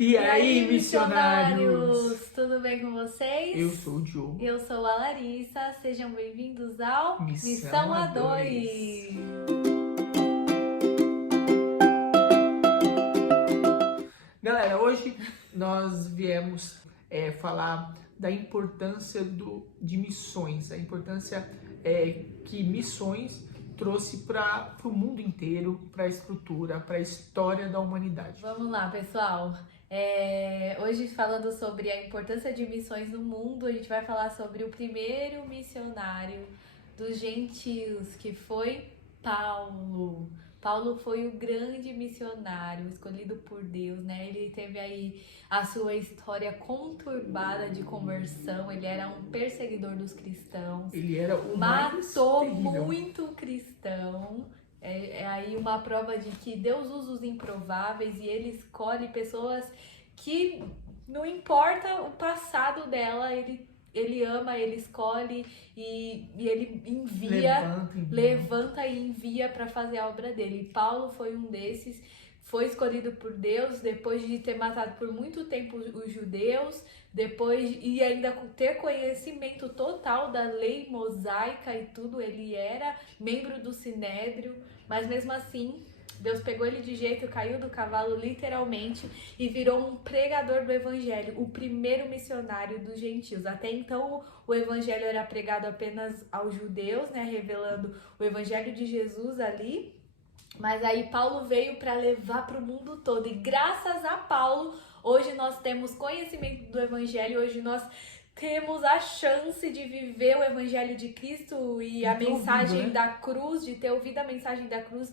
E aí, missionários? Tudo bem com vocês? Eu sou o Diogo. Eu sou a Larissa. Sejam bem-vindos ao Missão A2. Galera, hoje nós viemos falar da importância de missões, a importância que missões trouxe para o mundo inteiro, para a estrutura, para a história da humanidade. Vamos lá, pessoal. Hoje, falando sobre a importância de missões no mundo, a gente vai falar sobre o primeiro missionário dos gentios, que foi Paulo. Paulo foi o grande missionário escolhido por Deus, né? Ele teve aí a sua história conturbada de conversão. Ele era um perseguidor dos cristãos. Ele era o mais Matou terrível. muito cristão. É aí uma prova de que Deus usa os improváveis e ele escolhe pessoas que não importa o passado dela, ele ama, ele escolhe e ele levanta e envia para fazer a obra dele. E Paulo foi um desses, foi escolhido por Deus depois de ter matado por muito tempo os judeus, depois e ainda ter conhecimento total da lei mosaica e tudo. Ele era membro do Sinédrio, mas mesmo assim Deus pegou ele de jeito, caiu do cavalo literalmente e virou um pregador do evangelho, o primeiro missionário dos gentios. Até então o evangelho era pregado apenas aos judeus, né, revelando o evangelho de Jesus ali. Mas aí Paulo veio para levar para o mundo todo, e graças a Paulo, hoje nós temos conhecimento do evangelho, hoje nós temos a chance de viver o evangelho de Cristo e a mensagem da cruz, de ter ouvido a mensagem da cruz,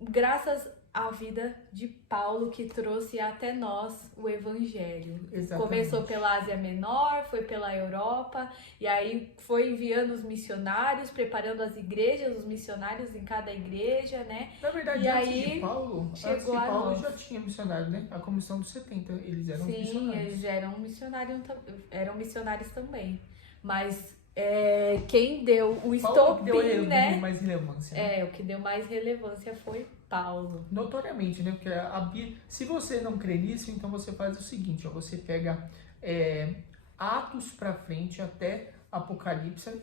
graças à vida de Paulo, que trouxe até nós o evangelho. Exatamente. Começou pela Ásia Menor, foi pela Europa, e aí foi enviando os missionários, preparando as igrejas, os missionários em cada igreja, né? Na verdade, E antes aí, de Paulo já tinha missionário, né? A Comissão dos 70, eles eram missionários. Sim, eles eram missionários também. Mas quem deu o estopim, né? Mais relevância, né? O que deu mais relevância foi Paulo. Notoriamente, né? Porque se você não crê nisso, então você faz o seguinte, ó, você pega Atos pra frente até Apocalipse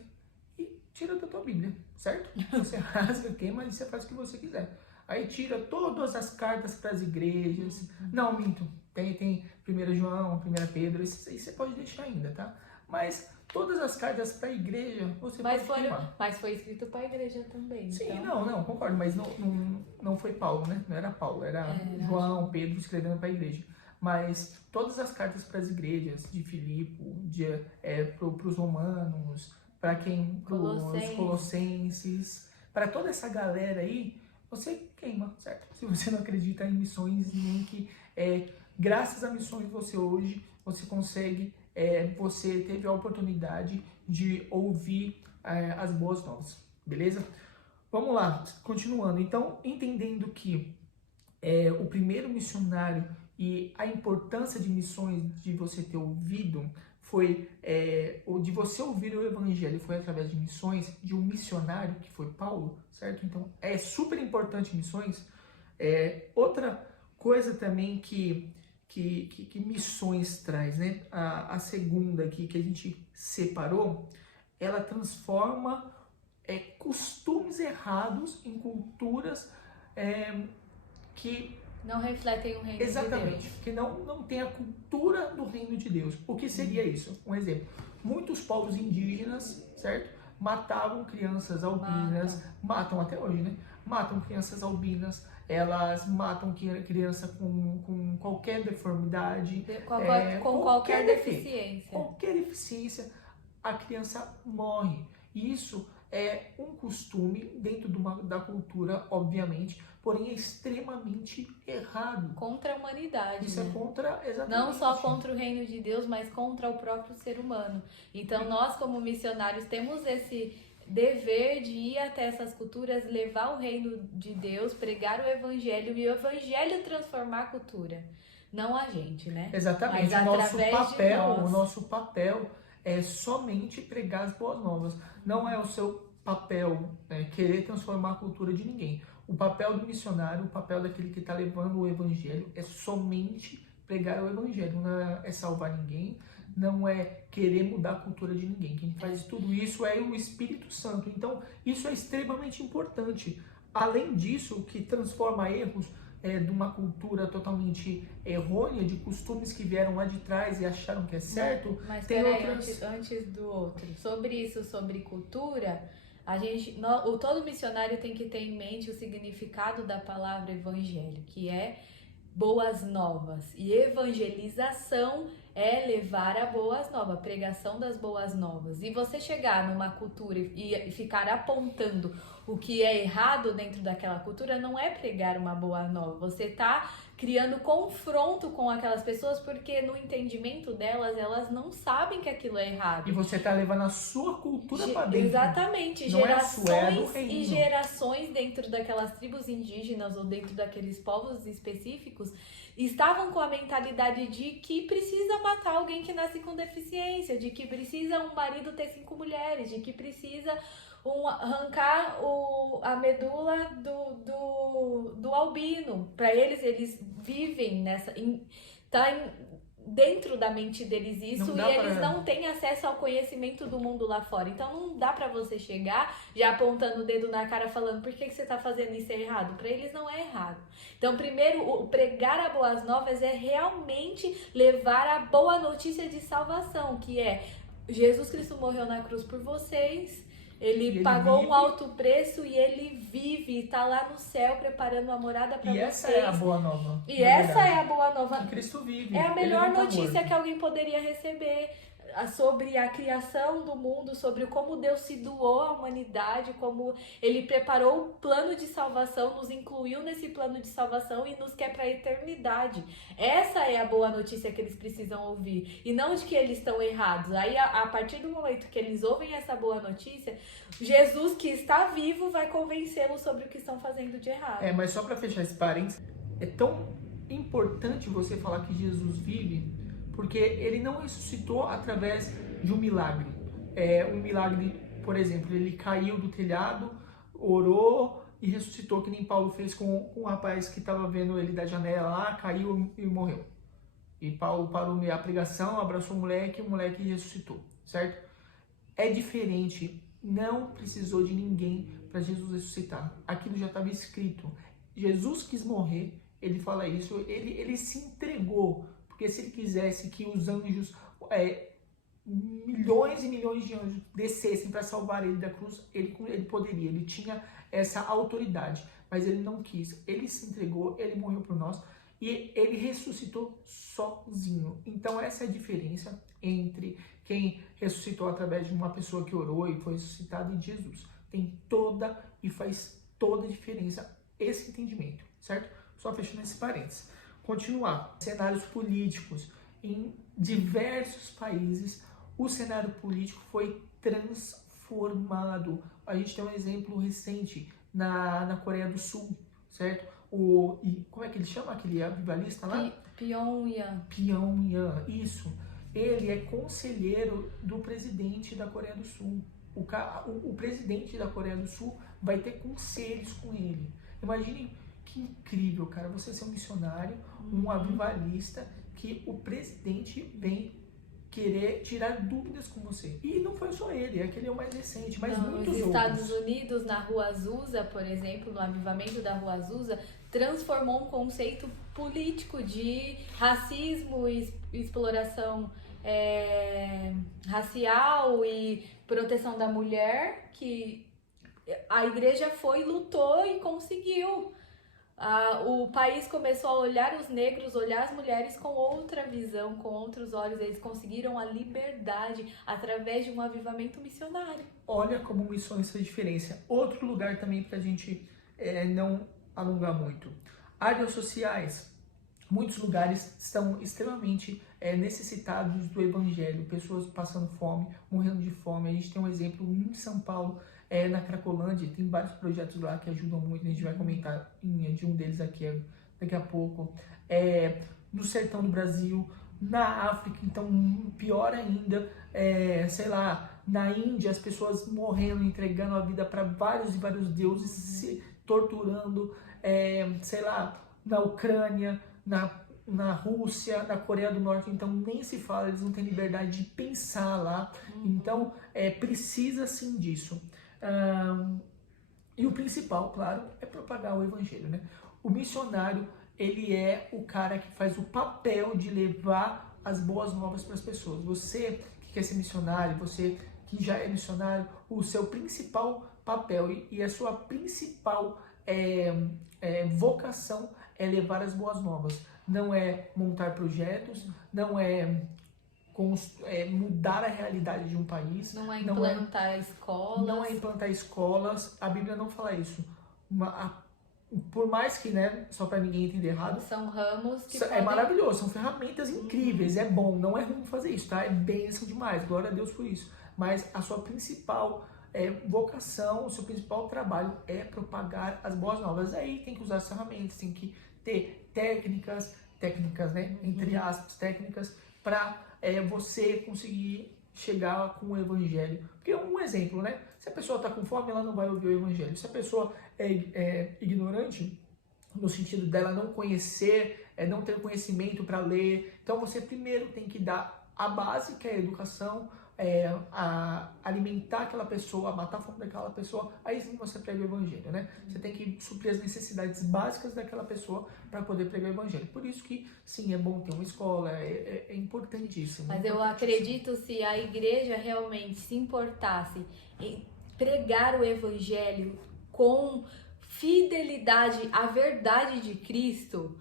e tira da tua Bíblia, certo? Você rasga, queima e você faz o que você quiser. Aí tira todas as cartas para as igrejas. Não, minto. Tem 1 João, 1 Pedro, isso aí você pode deixar ainda, tá? Mas todas as cartas para a igreja você pode queimar. Mas foi escrito para a igreja também. Sim, então... não, concordo, mas não foi Paulo, né? Não era Paulo, era João, Pedro escrevendo para a igreja. Mas todas as cartas para as igrejas, de Filipe, para os romanos, para os colossenses, para toda essa galera aí, você queima, certo? Se você não acredita em missões, nem que graças a missões você consegue, você teve a oportunidade de ouvir as boas novas, beleza? Vamos lá, continuando. Então, entendendo que o primeiro missionário e a importância de missões, de você ter ouvido, foi de você ouvir o evangelho, foi através de missões, de um missionário, que foi Paulo, certo? Então, é super importante missões. Outra coisa também que missões traz, né? A segunda aqui que a gente separou, ela transforma costumes errados em culturas que não refletem o reino de Deus. Exatamente, que não tem a cultura do reino de Deus. O que seria isso? Um exemplo. Muitos povos indígenas, certo? Matavam crianças albinas, matam até hoje, né? Matam crianças albinas, elas matam criança com qualquer deformidade, com qualquer deficiência. Qualquer deficiência, a criança morre. E isso é um costume dentro da cultura, obviamente, porém é extremamente errado. Contra a humanidade. Isso, né? É contra, exatamente. Não só contra o reino de Deus, mas contra o próprio ser humano. Então, nós como missionários temos esse dever de ir até essas culturas, levar o reino de Deus, pregar o evangelho e o evangelho transformar a cultura. Não a gente, né? Exatamente. Mas O nosso papel é somente pregar as boas novas. Não é o seu papel querer transformar a cultura de ninguém. O papel do missionário, o papel daquele que está levando o evangelho é somente pregar o evangelho, não é salvar ninguém, não é querer mudar a cultura de ninguém. Quem faz tudo isso é o Espírito Santo. Então, isso é extremamente importante. Além disso, o que transforma erros de uma cultura totalmente errônea, de costumes que vieram lá de trás e acharam que é certo. Mas tem peraí, outras... antes do outro. Sobre isso, sobre cultura, todo missionário tem que ter em mente o significado da palavra evangelho, que é boas novas. E evangelização é levar a boas novas, pregação das boas novas. E você chegar numa cultura e ficar apontando o que é errado dentro daquela cultura não é pregar uma boa nova. Você está criando confronto com aquelas pessoas porque no entendimento delas, elas não sabem que aquilo é errado. E você está levando a sua cultura para dentro. Exatamente. Não gerações é a sua, é do reino. E gerações dentro daquelas tribos indígenas ou dentro daqueles povos específicos estavam com a mentalidade de que precisa matar alguém que nasce com deficiência, de que precisa um marido ter 5 mulheres, de que precisa arrancar a medula do albino. Para eles vivem nessa... dentro da mente deles isso, e eles não têm acesso ao conhecimento do mundo lá fora. Então não dá pra você chegar já apontando o dedo na cara falando por que você tá fazendo isso errado. Pra eles não é errado. Então primeiro, o pregar a boas novas é realmente levar a boa notícia de salvação, que é Jesus Cristo morreu na cruz por vocês. Ele pagou um alto preço e ele vive, está lá no céu preparando uma morada para vocês. E essa é a boa nova. E essa é a boa nova. Que Cristo vive. É a melhor notícia que alguém poderia receber sobre a criação do mundo, sobre como Deus se doou à humanidade, como Ele preparou o plano de salvação, nos incluiu nesse plano de salvação e nos quer para a eternidade. Essa é a boa notícia que eles precisam ouvir, e não de que eles estão errados. Aí, a partir do momento que eles ouvem essa boa notícia, Jesus, que está vivo, vai convencê-los sobre o que estão fazendo de errado. Mas só para fechar esse parênteses, é tão importante você falar que Jesus vive, porque ele não ressuscitou através de um milagre. Um milagre, por exemplo, ele caiu do telhado, orou e ressuscitou, que nem Paulo fez com um rapaz que estava vendo ele da janela lá, caiu e morreu. E Paulo parou a pregação, abraçou o moleque ressuscitou, certo? É diferente, não precisou de ninguém para Jesus ressuscitar. Aquilo já estava escrito. Jesus quis morrer, ele fala isso, ele se entregou. Porque se ele quisesse que os anjos, milhões e milhões de anjos descessem para salvar ele da cruz, ele poderia, ele tinha essa autoridade, mas ele não quis, ele se entregou, ele morreu por nós e ele ressuscitou sozinho. Então essa é a diferença entre quem ressuscitou através de uma pessoa que orou e foi ressuscitado e Jesus. Tem toda e faz toda a diferença esse entendimento, certo? Só fechando esse parênteses. Continuar. Cenários políticos. Em diversos países, o cenário político foi transformado. A gente tem um exemplo recente na Coreia do Sul, certo? Como é que ele chama aquele avivalista lá? Pyongyang. Pyongyang, isso. Ele é conselheiro do presidente da Coreia do Sul. O presidente da Coreia do Sul vai ter conselhos com ele. Imagine que incrível, cara, você ser um missionário, um avivalista, que o presidente vem querer tirar dúvidas com você. E não foi só ele, aquele é o mais recente, mas muitos outros. Nos Estados Unidos, na Rua Azusa, por exemplo, no avivamento da Rua Azusa, transformou um conceito político de racismo e exploração racial e proteção da mulher, que a igreja foi, lutou e conseguiu. O país começou a olhar os negros, olhar as mulheres com outra visão, com outros olhos. Eles conseguiram a liberdade através de um avivamento missionário. Olha como missões faz diferença. Outro lugar também para a gente não alongar muito. Áreas sociais. Muitos lugares estão extremamente necessitados do evangelho. Pessoas passando fome, morrendo de fome. A gente tem um exemplo em São Paulo, na Cracolândia, tem vários projetos lá que ajudam muito, a gente vai comentar de um deles aqui daqui a pouco. No sertão do Brasil, na África, então pior ainda, sei lá, na Índia, as pessoas morrendo, entregando a vida para vários e vários deuses, se torturando, sei lá, na Ucrânia, na Rússia, na Coreia do Norte, então nem se fala, eles não têm liberdade de pensar lá. Então, precisa sim disso. E o principal, claro, é propagar o evangelho, né? O missionário, ele é o cara que faz o papel de levar as boas novas para as pessoas. Você que quer ser missionário, você que já é missionário, o seu principal papel e a sua principal vocação é levar as boas novas. Não é montar projetos, não é mudar a realidade de um país. Não é implantar escolas. Não é implantar escolas. A Bíblia não fala isso. Por mais que, né, só para ninguém entender errado, são ramos que é maravilhoso, são ferramentas incríveis, é bom, não é ruim fazer isso, tá? É bênção demais, glória a Deus por isso. Mas a sua principal vocação, o seu principal trabalho é propagar as boas novas. Aí tem que usar as ferramentas, tem que ter técnicas, né, entre aspas, técnicas, para você conseguir chegar com o evangelho. Porque um exemplo, né? Se a pessoa está com fome, ela não vai ouvir o evangelho. Se a pessoa é ignorante, no sentido dela não conhecer, não ter conhecimento para ler, então você primeiro tem que dar a base, que é a educação, alimentar aquela pessoa, matar a fome daquela pessoa, aí sim você prega o evangelho, né? Você tem que suprir as necessidades básicas daquela pessoa para poder pregar o evangelho. Por isso que, sim, é bom ter uma escola, é importantíssimo. Mas eu acredito, se a igreja realmente se importasse em pregar o evangelho com fidelidade à verdade de Cristo,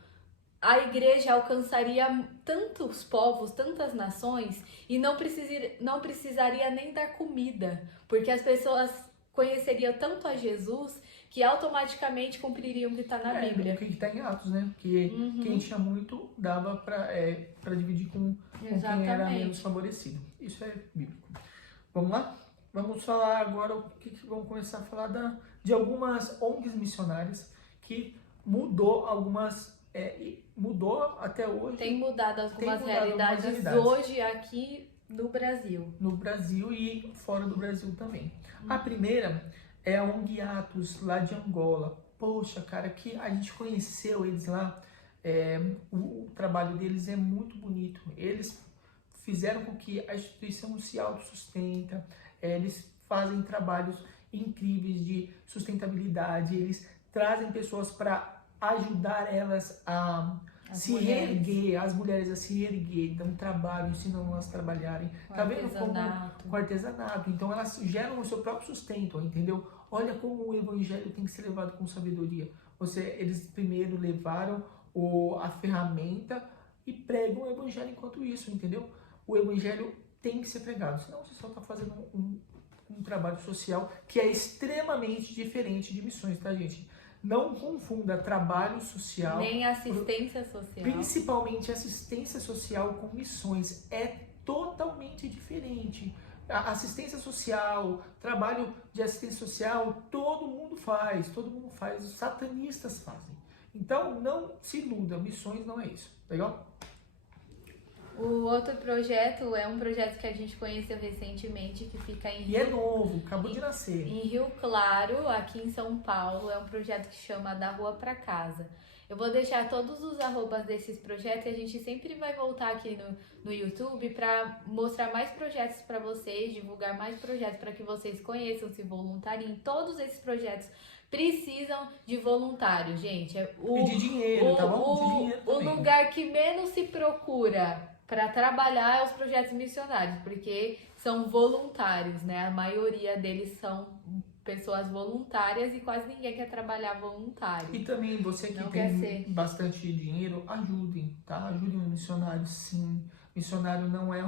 a igreja alcançaria tantos povos, tantas nações, e não precisaria nem dar comida, porque as pessoas conheceriam tanto a Jesus que automaticamente cumpririam o que está na Bíblia. O que está em Atos, né? Que quem tinha muito dava para dividir com quem era menos favorecido. Isso é bíblico. Vamos lá? Vamos falar agora vamos começar a falar de algumas ONGs missionárias que mudou até hoje. Tem mudado algumas realidades hoje aqui no Brasil. No Brasil e fora do Brasil também. A primeira é a ONG Atos, lá de Angola. Poxa, cara, que a gente conheceu eles lá. O trabalho deles é muito bonito. Eles fizeram com que a instituição se autossustenta. Eles fazem trabalhos incríveis de sustentabilidade. Eles trazem pessoas para ajudar elas a se reerguer, as mulheres a se reerguer, dão trabalho, ensinam elas a trabalharem. Tá vendo como com artesanato? Então elas geram o seu próprio sustento, entendeu? Olha como o evangelho tem que ser levado com sabedoria. Eles primeiro levaram a ferramenta e pregam o evangelho enquanto isso, entendeu? O evangelho tem que ser pregado, senão você só está fazendo um trabalho social que é extremamente diferente de missões, tá, gente? Não confunda trabalho social... Nem assistência social. Principalmente assistência social com missões. É totalmente diferente. A assistência social, trabalho de assistência social, todo mundo faz. Os satanistas fazem. Então, não se iluda. Missões não é isso. Legal? O outro projeto é um projeto que a gente conheceu recentemente, que fica em Rio... E é novo, acabou de nascer. Em Rio Claro, aqui em São Paulo. É um projeto que chama Da Rua Pra Casa. Eu vou deixar todos os arrobas desses projetos e a gente sempre vai voltar aqui no YouTube para mostrar mais projetos para vocês, divulgar mais projetos para que vocês conheçam, se voluntariem. Todos esses projetos precisam de voluntários, gente. E de dinheiro, tá bom? De dinheiro também. O lugar que menos se procura para trabalhar é os projetos missionários, porque são voluntários, né? A maioria deles são pessoas voluntárias e quase ninguém quer trabalhar voluntário. E também você que tem bastante dinheiro, ajudem, tá? Ajudem o missionário, sim. Missionário não é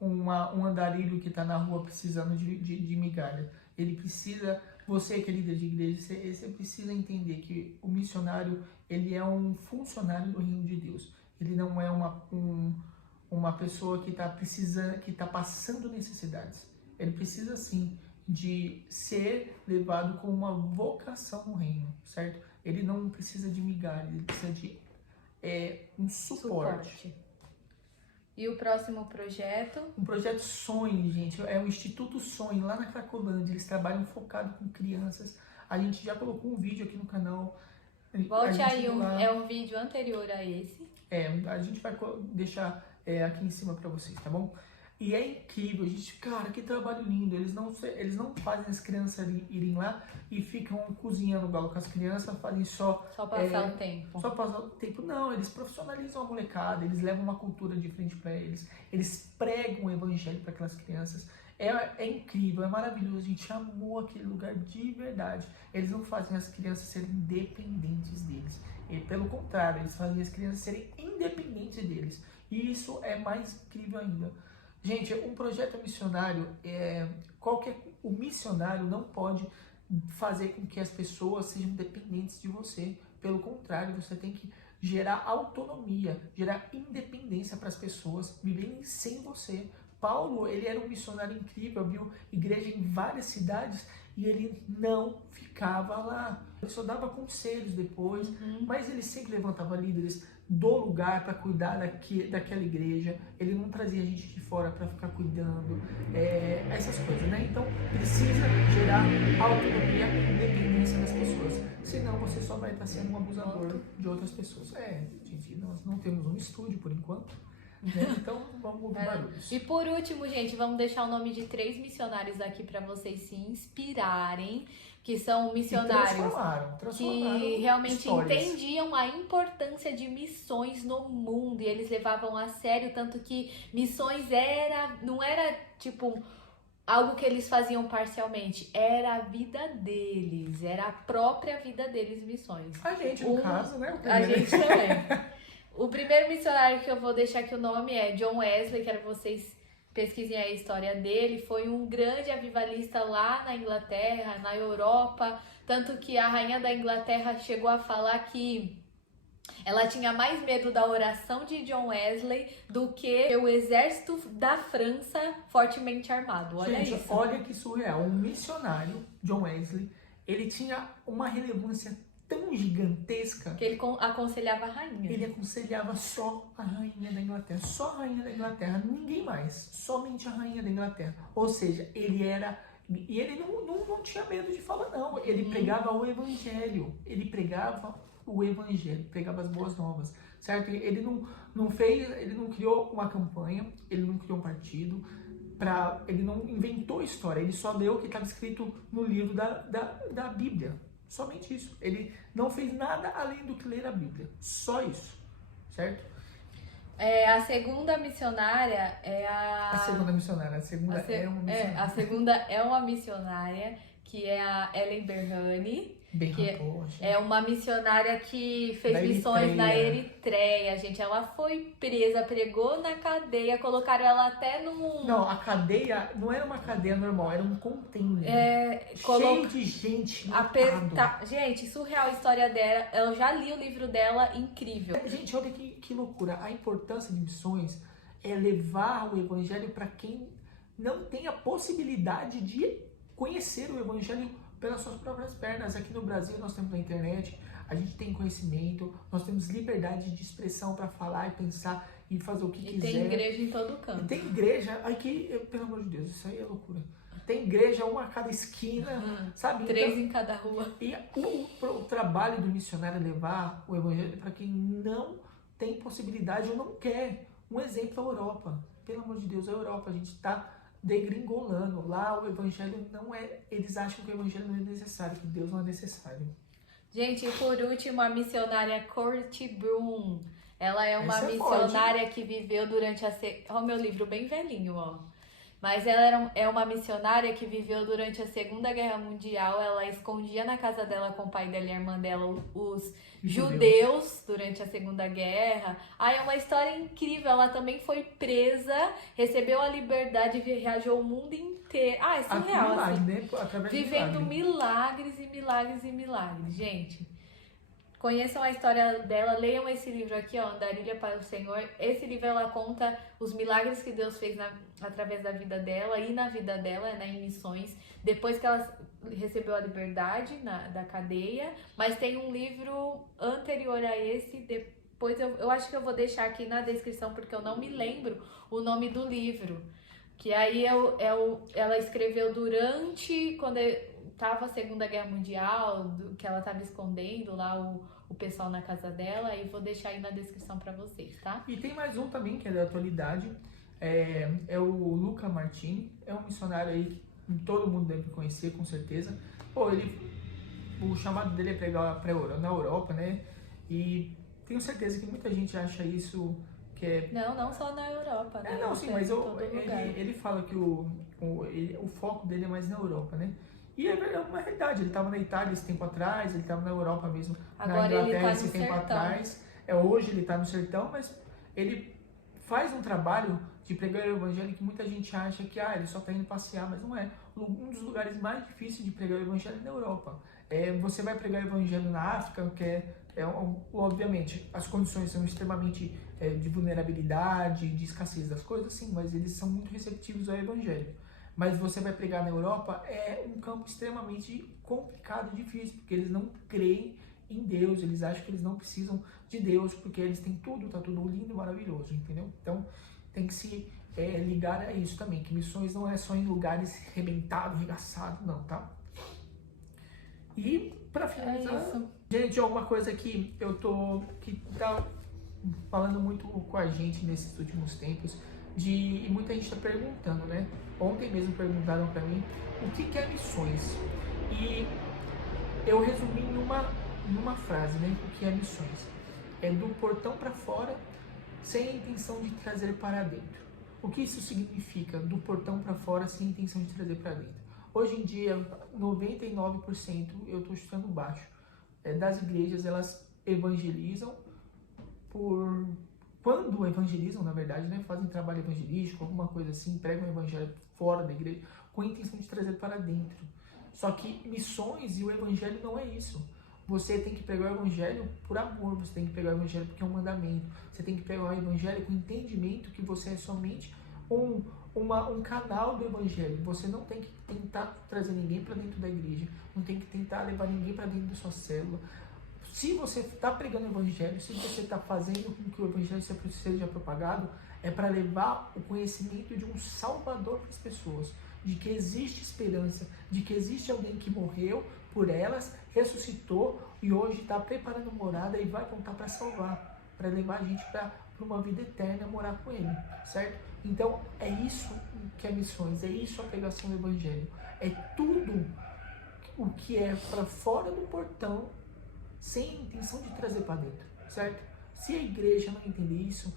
um andarilho que está na rua precisando de migalha. Ele precisa, você que é líder de igreja, você precisa entender que o missionário, ele é um funcionário do reino de Deus. Ele não é uma pessoa que está precisando, que está passando necessidades. Ele precisa, sim, de ser levado com uma vocação no reino, certo? Ele não precisa de migalha, ele precisa de um suporte. E o próximo projeto? Um projeto Sonhe, gente, é o Instituto Sonhe, lá na Cracolândia. Eles trabalham focado com crianças. A gente já colocou um vídeo aqui no canal. Volte aí, é um vídeo anterior a esse. A gente vai deixar aqui em cima para vocês, tá bom? E é incrível, gente, cara, que trabalho lindo. Eles não fazem as crianças irem lá e ficam cozinhando galo com as crianças, fazem Só passar o tempo. Só passar o tempo. Não, eles profissionalizam a molecada, eles levam uma cultura diferente para eles pregam o evangelho para aquelas crianças. É incrível, é maravilhoso, a gente amou aquele lugar de verdade. Eles não fazem as crianças serem dependentes deles. E, pelo contrário, eles fazem as crianças serem independentes deles. E isso é mais incrível ainda. Gente, um projeto missionário, o missionário não pode fazer com que as pessoas sejam dependentes de você. Pelo contrário, você tem que gerar autonomia, gerar independência para as pessoas viverem sem você. Paulo, ele era um missionário incrível, viu igreja em várias cidades e ele não ficava lá. Ele só dava conselhos depois, mas ele sempre levantava líderes do lugar para cuidar daquela igreja. Ele não trazia gente de fora para ficar cuidando, essas coisas, né? Então, precisa gerar autonomia e independência das pessoas. Senão, você só vai estar sendo um abusador de outras pessoas. Gente, nós não temos um estúdio por enquanto. Né? Então vamos ouvir barulhos. E por último, gente, vamos deixar o nome de 3 missionários aqui para vocês se inspirarem, que são missionários transformaram que realmente histórias. Entendiam a importância de missões no mundo e eles levavam a sério, tanto que missões não era tipo algo que eles faziam parcialmente, era a vida deles, era a própria vida deles, missões. A gente, no caso, né? A gente também. O primeiro missionário que eu vou deixar aqui o nome é John Wesley, quero que vocês pesquisem a história dele. Foi um grande avivalista lá na Inglaterra, na Europa, tanto que a rainha da Inglaterra chegou a falar que ela tinha mais medo da oração de John Wesley do que o exército da França fortemente armado. Olha gente, isso. Olha que surreal. Um missionário, John Wesley, ele tinha uma relevância tão gigantesca que ele aconselhava a rainha. Ele aconselhava só a rainha da Inglaterra, só a rainha da Inglaterra, ninguém mais, somente a rainha da Inglaterra. Ou seja, ele não tinha medo de falar não, ele pregava o evangelho, pregava as boas novas, certo? Ele não criou uma campanha, ele não criou um partido, ele não inventou história, ele só leu o que estava escrito no livro da Bíblia. Somente isso. Ele não fez nada além do que ler a Bíblia. Só isso. Certo? A segunda missionária é a... A segunda missionária. A segunda é uma missionária. A segunda é uma missionária, que é a Ellen Berhane. Que é uma missionária que fez missões na Eritreia, gente. Ela foi presa, pregou na cadeia, colocaram ela até num... Não, a cadeia não era uma cadeia normal, era um container. Cheio de gente. Gente, surreal a história dela. Eu já li o livro dela, incrível. Gente, olha que loucura. A importância de missões é levar o evangelho para quem não tem a possibilidade de conhecer o evangelho pelas suas próprias pernas. Aqui no Brasil nós temos a internet, a gente tem conhecimento, nós temos liberdade de expressão para falar e pensar e fazer o que quiser. E tem igreja em todo canto. Tem igreja, aqui, pelo amor de Deus, isso aí é loucura. Tem igreja, uma a cada esquina, sabe? 3 em cada rua. E o trabalho do missionário é levar o evangelho para quem não tem possibilidade ou não quer. Um exemplo é a Europa. Pelo amor de Deus, a Europa, a gente está degringolando. Lá o evangelho não é... Eles acham que o evangelho não é necessário, que Deus não é necessário. Gente, e por último, a missionária Cortie Broom. Ela é uma missionária que viveu durante a... Ó, meu livro bem velhinho, ó. Mas ela é uma missionária que viveu durante a Segunda Guerra Mundial. Ela escondia na casa dela com o pai dela e a irmã dela os judeus durante a Segunda Guerra. É uma história incrível. Ela também foi presa, recebeu a liberdade e viajou o mundo inteiro. É surreal, assim. Né? Vivendo milagres e milagres e milagres. Gente, conheçam a história dela, leiam esse livro aqui, ó, Andarilha para o Senhor. Esse livro, ela conta os milagres que Deus fez através da vida dela e na vida dela, né, em missões, depois que ela recebeu a liberdade da cadeia. Mas tem um livro anterior a esse, depois eu acho que eu vou deixar aqui na descrição, porque eu não me lembro o nome do livro. Que aí ela escreveu durante, quando estava a Segunda Guerra Mundial, que ela estava escondendo lá o o pessoal na casa dela e vou deixar aí na descrição para vocês, tá? E tem mais um também que é da atualidade, é o Luca Martini, é um missionário aí que todo mundo deve conhecer, com certeza. Pô, o chamado dele é pregar na Europa, né? E tenho certeza que muita gente acha isso que é... Não só na Europa, né? Não, sim, mas ele fala que o foco dele é mais na Europa, né? E é uma realidade, ele estava na Itália esse tempo atrás, ele estava na Europa mesmo, agora na Inglaterra tá esse tempo sertão. atrás. Hoje ele está no sertão, mas ele faz um trabalho de pregar o evangelho que muita gente acha que ele só está indo passear, mas não é. Um dos lugares mais difíceis de pregar o evangelho é na Europa. Você vai pregar o evangelho na África, que obviamente as condições são extremamente de vulnerabilidade, de escassez das coisas, sim, mas eles são muito receptivos ao evangelho. Mas você vai pregar na Europa, é um campo extremamente complicado e difícil, porque eles não creem em Deus, eles acham que eles não precisam de Deus, porque eles têm tudo, tá tudo lindo e maravilhoso, entendeu? Então tem que se ligar a isso também, que missões não é só em lugares rebentados, regaçados, não, tá? E pra finalizar, gente, alguma coisa que que tá falando muito com a gente nesses últimos tempos, e muita gente está perguntando, né? Ontem mesmo perguntaram para mim o que é missões. E eu resumi numa frase, né? O que é missões? É do portão para fora, sem a intenção de trazer para dentro. O que isso significa? Do portão para fora, sem a intenção de trazer para dentro. Hoje em dia, 99%, eu estou chutando baixo, das igrejas, elas evangelizam quando evangelizam, na verdade, né, fazem trabalho evangelístico, alguma coisa assim, pregam o evangelho fora da igreja, com a intenção de trazer para dentro. Só que missões e o evangelho não é isso. Você tem que pregar o evangelho por amor, você tem que pregar o evangelho porque é um mandamento, você tem que pregar o evangelho com o entendimento que você é somente um canal do evangelho. Você não tem que tentar trazer ninguém para dentro da igreja, não tem que tentar levar ninguém para dentro da sua célula. Se você está pregando o evangelho, se você está fazendo com que o evangelho seja propagado, é para levar o conhecimento de um salvador para as pessoas, de que existe esperança, de que existe alguém que morreu por elas, ressuscitou e hoje está preparando morada e vai voltar para salvar, para levar a gente para uma vida eterna, morar com ele, certo? Então é isso que é missões, é isso a pregação do evangelho, é tudo o que é para fora do portão, sem a intenção de trazer para dentro, certo? Se a igreja não entender isso,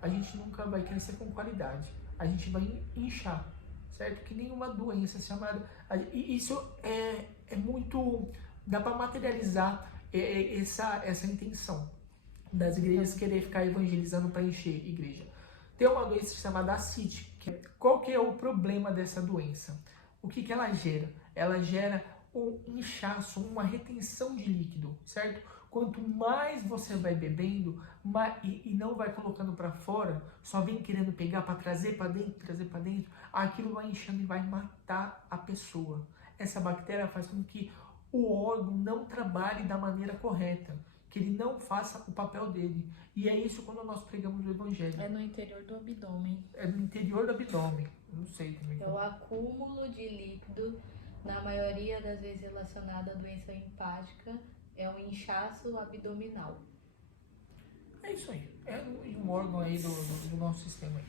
a gente nunca vai crescer com qualidade, a gente vai inchar, certo? Que nenhuma doença chamada... E isso é muito... dá para materializar essa intenção das igrejas querer ficar evangelizando para encher a igreja. Tem uma doença chamada ascite. Qual que é o problema dessa doença? O que ela gera? Ela gera um inchaço, uma retenção de líquido, certo? Quanto mais você vai bebendo e não vai colocando para fora, só vem querendo pegar para trazer para dentro, aquilo vai inchando e vai matar a pessoa. Essa bactéria faz com que o órgão não trabalhe da maneira correta, que ele não faça o papel dele. E é isso quando nós pregamos o evangelho. É no interior do abdômen. É no interior do abdômen. Não sei também. É o acúmulo de líquido, na maioria das vezes relacionado à doença hepática, é um inchaço abdominal. É isso aí. É um órgão aí do nosso sistema. Aí.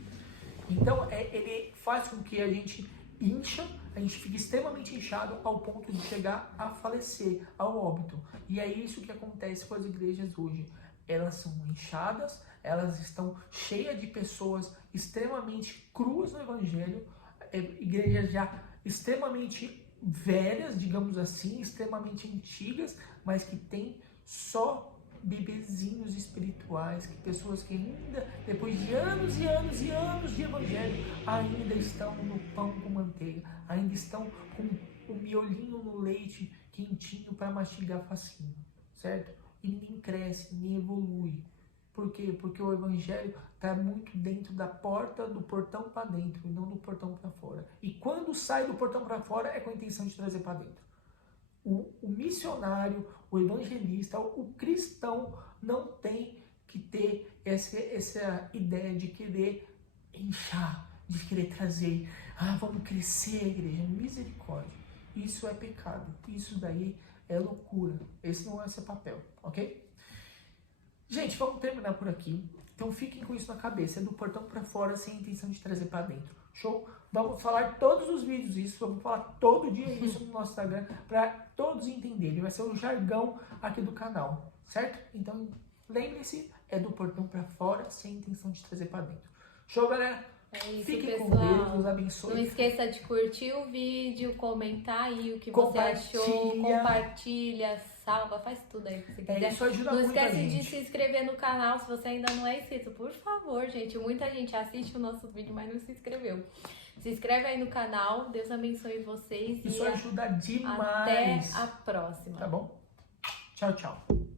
Então, ele faz com que a gente incha, a gente fica extremamente inchado ao ponto de chegar a falecer, ao óbito. E é isso que acontece com as igrejas hoje. Elas são inchadas, elas estão cheias de pessoas extremamente cruas no evangelho, igrejas já extremamente velhas, digamos assim, extremamente antigas, mas que tem só bebezinhos espirituais, que pessoas que ainda, depois de anos e anos e anos de evangelho, ainda estão no pão com manteiga, ainda estão com o miolinho no leite quentinho para mastigar facinho, certo? E ninguém cresce, ninguém evolui. Por quê? Porque o evangelho está muito dentro da porta, do portão para dentro, e não do portão para fora. E quando sai do portão para fora, é com a intenção de trazer para dentro. O missionário, o evangelista, o cristão não tem que ter essa ideia de querer inchar, de querer trazer, vamos crescer, igreja, misericórdia. Isso é pecado, isso daí é loucura, esse não é seu papel, ok? Gente, vamos terminar por aqui. Então fiquem com isso na cabeça. É do portão pra fora, sem a intenção de trazer pra dentro. Show? Vamos falar todos os vídeos isso. Vamos falar todo dia isso no nosso Instagram pra todos entenderem. Vai ser o jargão aqui do canal. Certo? Então lembre-se, é do portão pra fora, sem a intenção de trazer pra dentro. Show, galera? É isso, Fiquem com pessoal. Deus, Deus abençoe. Não esqueça de curtir o vídeo, comentar aí o que você achou, compartilha, salva, faz tudo aí que você quiser. Isso ajuda não muito a esquece de gente. se inscrever no canal se você ainda não é inscrito. Por favor, gente. Muita gente assiste o nosso vídeo, mas não se inscreveu. Se inscreve aí no canal. Deus abençoe vocês. Isso ajuda demais. Até a próxima. Tá bom? Tchau, tchau.